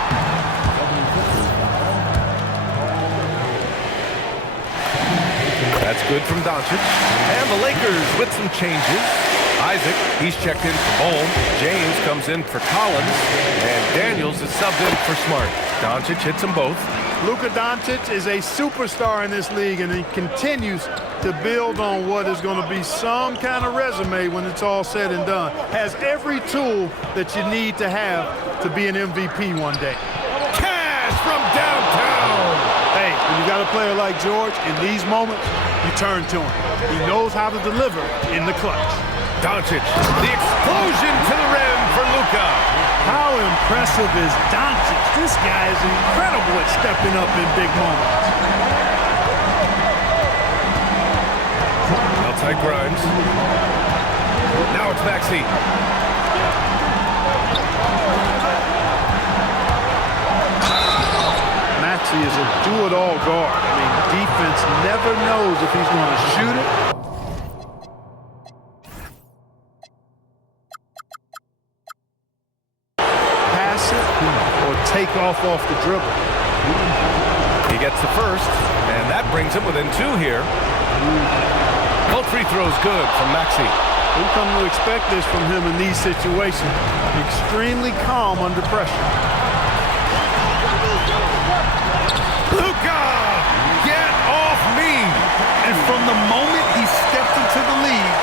That's good from Doncic. And the Lakers with some changes. Isaac, he's checked in for Bohm. James comes in for Collins. And Daniels is subbed in for Smart. Doncic hits them both. Luka Doncic is a superstar in this league, and he continues to build on what is going to be some kind of resume when it's all said and done. Has every tool that you need to have to be an MVP one day. Cash from downtown. Hey, when you got a player like George, in these moments, you turn to him. He knows how to deliver in the clutch. Doncic, the explosion to the rim for Luka. How impressive is Doncic? This guy is incredible at stepping up in big moments. Outside Grimes. Now it's Maxey. Maxey is a do-it-all guard. I mean, defense never knows if he's going to shoot it. Take off the dribble. He gets the first, and that brings him within 2 here. Both free throws good from Maxey. We come to expect this from him in these situations. Extremely calm under pressure. Luka! Get off me! And from the moment he stepped into the league,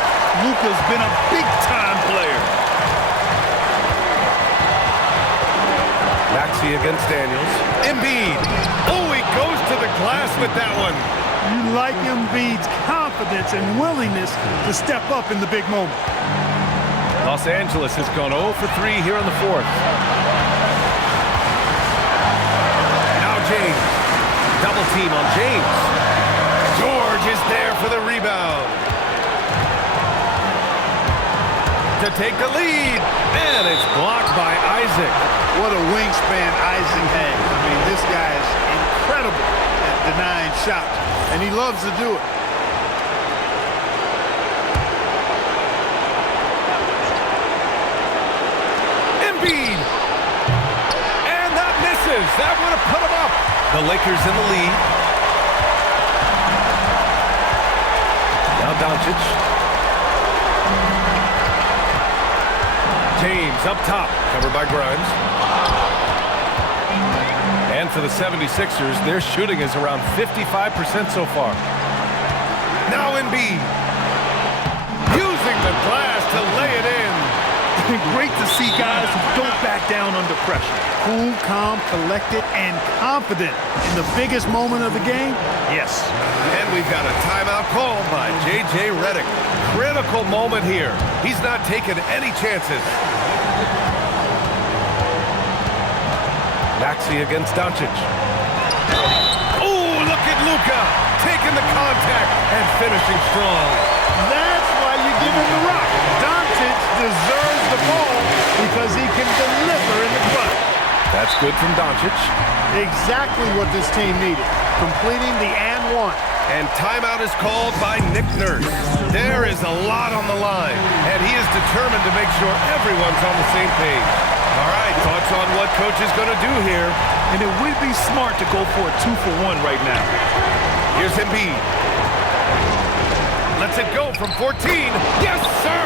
Luka's been a big-time player. Maxey against Daniels. Embiid. Oh, he goes to the glass with that one. You like Embiid's confidence and willingness to step up in the big moment. Los Angeles has gone 0 for 3 here in the 4th. Now James. Double team on James. George is there for the rebound. To take the lead. And it's blocked by Isaac. What a wingspan Isaac has. I mean, this guy is incredible at denying shots, and he loves to do it. Embiid! And that misses. That would have put him up. The Lakers in the lead. Now Doncic. James up top, covered by Grimes. And for the 76ers, their shooting is around 55% so far. Now Embiid. Using the glass to lay it in. Great to see guys who don't back down under pressure. Cool, calm, collected, and confident in the biggest moment of the game. Yes. And we've got a timeout called by J.J. Redick. Critical moment here. He's not taking any chances. Maxey against Doncic. Oh, look at Luka taking the contact and finishing strong. That's why you give him the rock. Doncic deserves the ball because he can deliver in the clutch. That's good from Doncic. Exactly what this team needed, completing the and one. And timeout is called by Nick Nurse. There is a lot on the line, and he is determined to make sure everyone's on the same page. All right, thoughts on what coach is going to do here? And it would be smart to go for a 2-for-1 right now. Here's Embiid. Lets it go from 14. Yes, sir!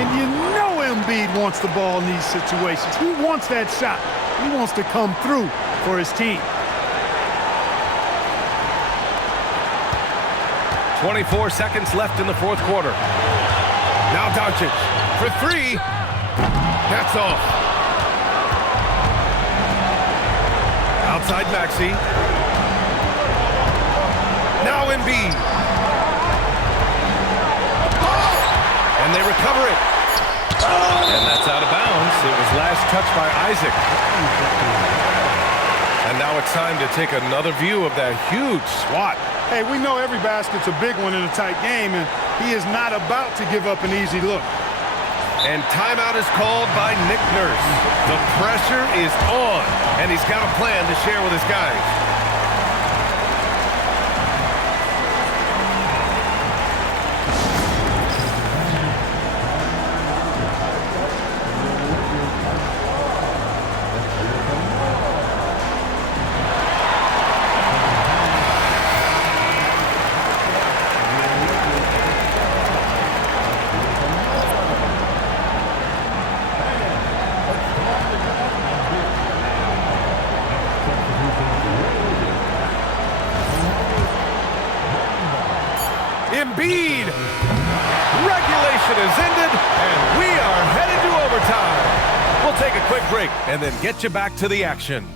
And you know Embiid wants the ball in these situations. He wants that shot. He wants to come through for his team. 24 seconds left in the 4th quarter. Now Doncic for 3. That's off. Outside Maxey. Now Embiid. And they recover it. And that's out of bounds. It was last touched by Isaac. And now it's time to take another view of that huge swat. Hey, we know every basket's a big one in a tight game, and he is not about to give up an easy look. And timeout is called by Nick Nurse. The pressure is on, and he's got a plan to share with his guys. period is ended, and we are headed to overtime. We'll take a quick break and then get you back to the action.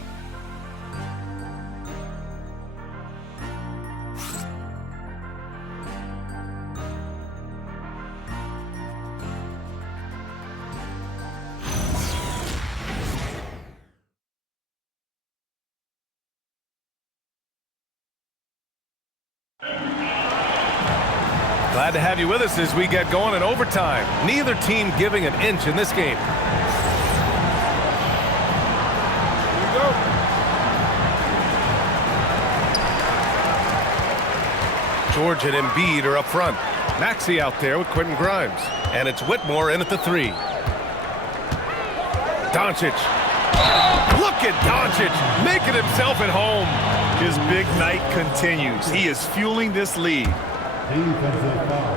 Glad to have you with us as we get going in overtime. Neither team giving an inch in this game. Here we go. George and Embiid are up front. Maxey out there with Quentin Grimes. And it's Whitmore in at the 3. Doncic. Look at Doncic making himself at home. His big night continues. He is fueling this lead. Defensive foul.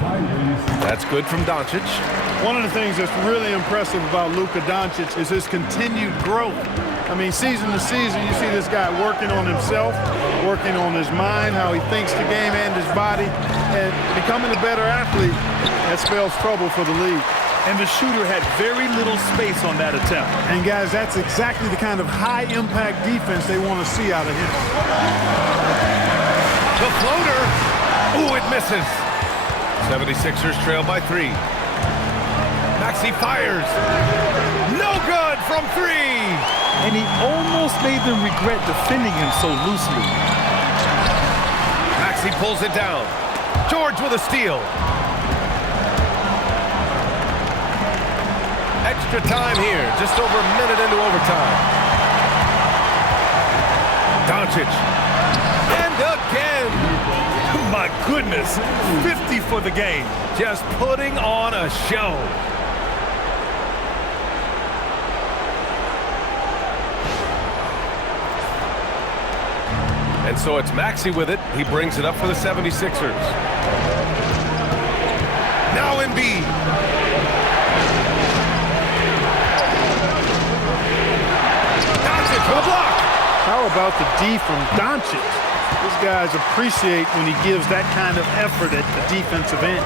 Tyrese. That's good from Doncic. One of the things that's really impressive about Luka Doncic is his continued growth. I mean, season to season, you see this guy working on himself, working on his mind, how he thinks the game and his body, and becoming a better athlete. That spells trouble for the league. And the shooter had very little space on that attempt. And guys, that's exactly the kind of high-impact defense they want to see out of him. The floater. Ooh, it misses. 76ers trail by 3. Maxey fires. No good from 3. And he almost made them regret defending him so loosely. Maxey pulls it down. George with a steal. Extra time here, just over a minute into overtime. Doncic. And again. My goodness, 50 for the game. Just putting on a show. And so it's Maxey with it. He brings it up for the 76ers. Now Embiid. Doncic with a block. How about the D from Doncic? These guys appreciate when he gives that kind of effort at the defensive end.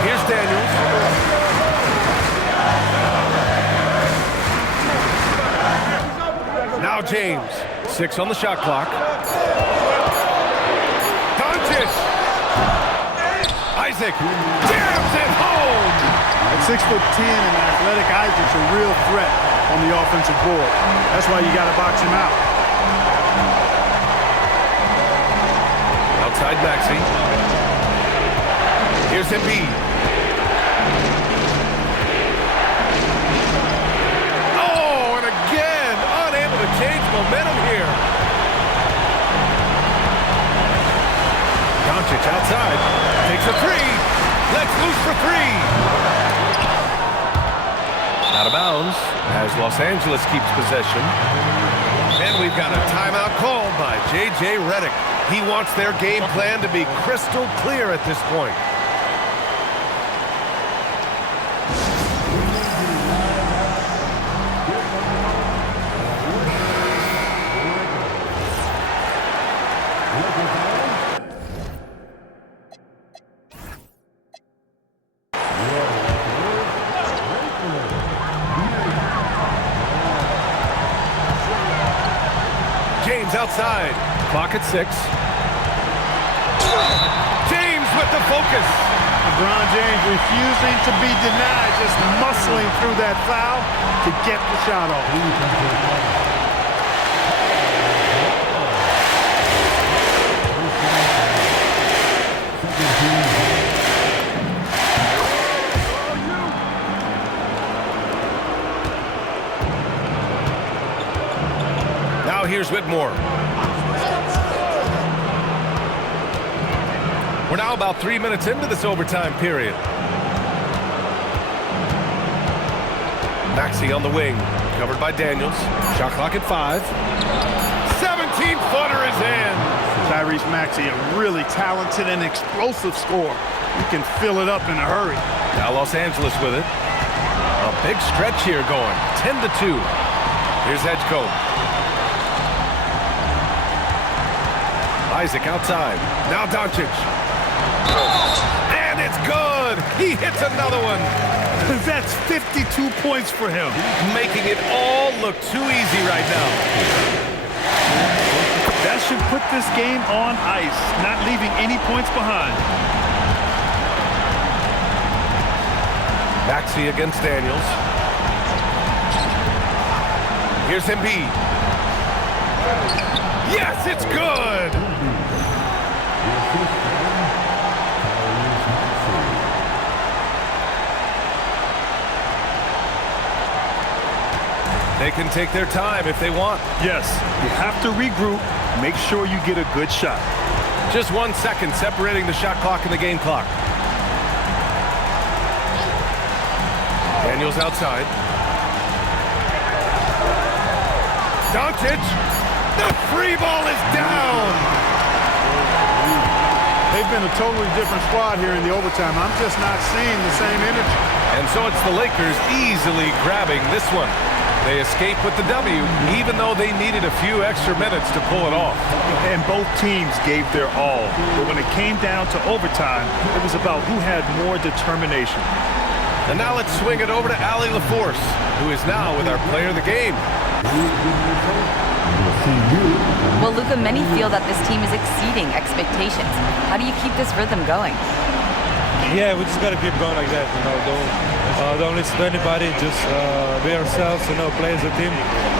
Here's Daniels. Now James. 6 on the shot clock. Doncic. Isaac jams it home. At 6'10" and athletic, Isaac's a real threat on the offensive board. That's why you got to box him out. Outside Maxey. Here's Embiid. Oh, and again, unable to change momentum here. Doncic outside. Takes a 3. Let's loose for 3. Out of bounds as Los Angeles keeps possession. And we've got a timeout called by J.J. Redick. He wants their game plan to be crystal clear at this point. James outside. Clock at 6. James with the focus. LeBron James refusing to be denied, just muscling through that foul to get the shot off. Now here's Whitmore. We're now about 3 minutes into this overtime period. Maxey on the wing, covered by Daniels. Shot clock at 5. 17-footer is in. Tyrese Maxey, a really talented and explosive scorer. You can fill it up in a hurry. Now Los Angeles with it. A big stretch here going. 10-2. Here's Edgecombe. Isaac outside. Now Doncic. And it's good. He hits another one. That's 52 points for him. Making it all look too easy right now. That should put this game on ice, not leaving any points behind. Maxey against Daniels. Here's Embiid. Yes, it's good! They can take their time if they want. Yes, you have to regroup. Make sure you get a good shot. Just 1 second separating the shot clock and the game clock. Daniels outside. Doncic. The free ball is down. They've been a totally different squad here in the overtime. I'm just not seeing the same energy. And so it's the Lakers easily grabbing this one. They escape with the W, even though they needed a few extra minutes to pull it off. And both teams gave their all. But when it came down to overtime, it was about who had more determination. And now let's swing it over to Allie LaForce, who is now with our player of the game. Well, Luka, many feel that this team is exceeding expectations. How do you keep this rhythm going? Yeah, we just got to keep going like that. Don't listen to anybody. Just be ourselves. Play as a team,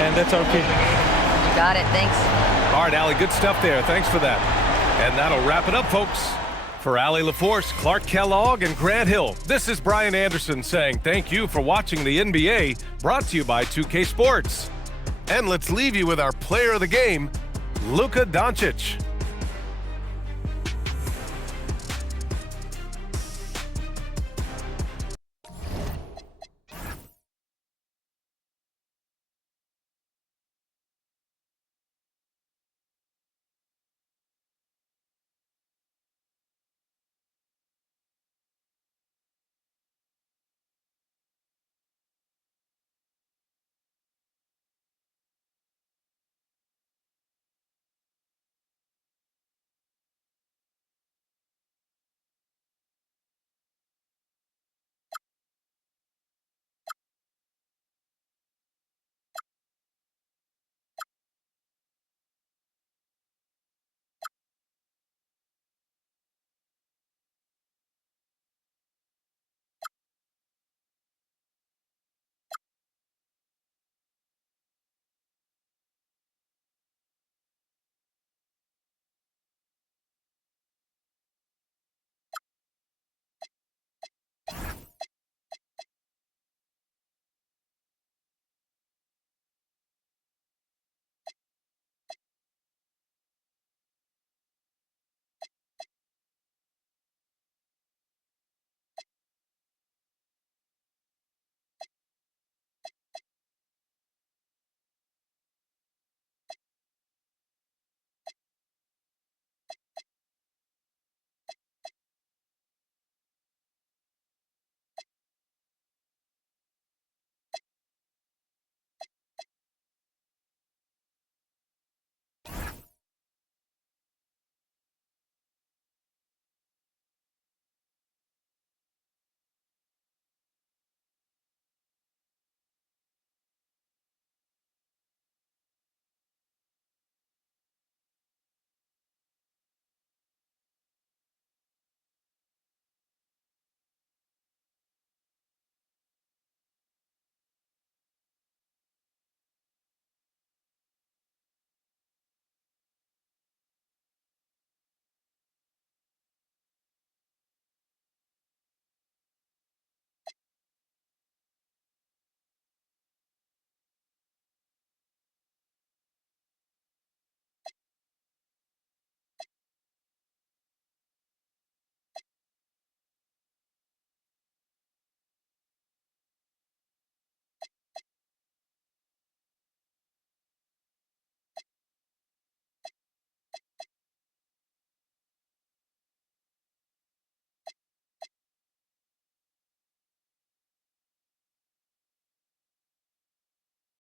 and that's our key. You got it. Thanks. All right, Allie, good stuff there. Thanks for that. And that'll wrap it up, folks. For Allie LaForce, Clark Kellogg, and Grant Hill, this is Brian Anderson saying thank you for watching the NBA, brought to you by 2K Sports. And let's leave you with our player of the game, Luka Doncic.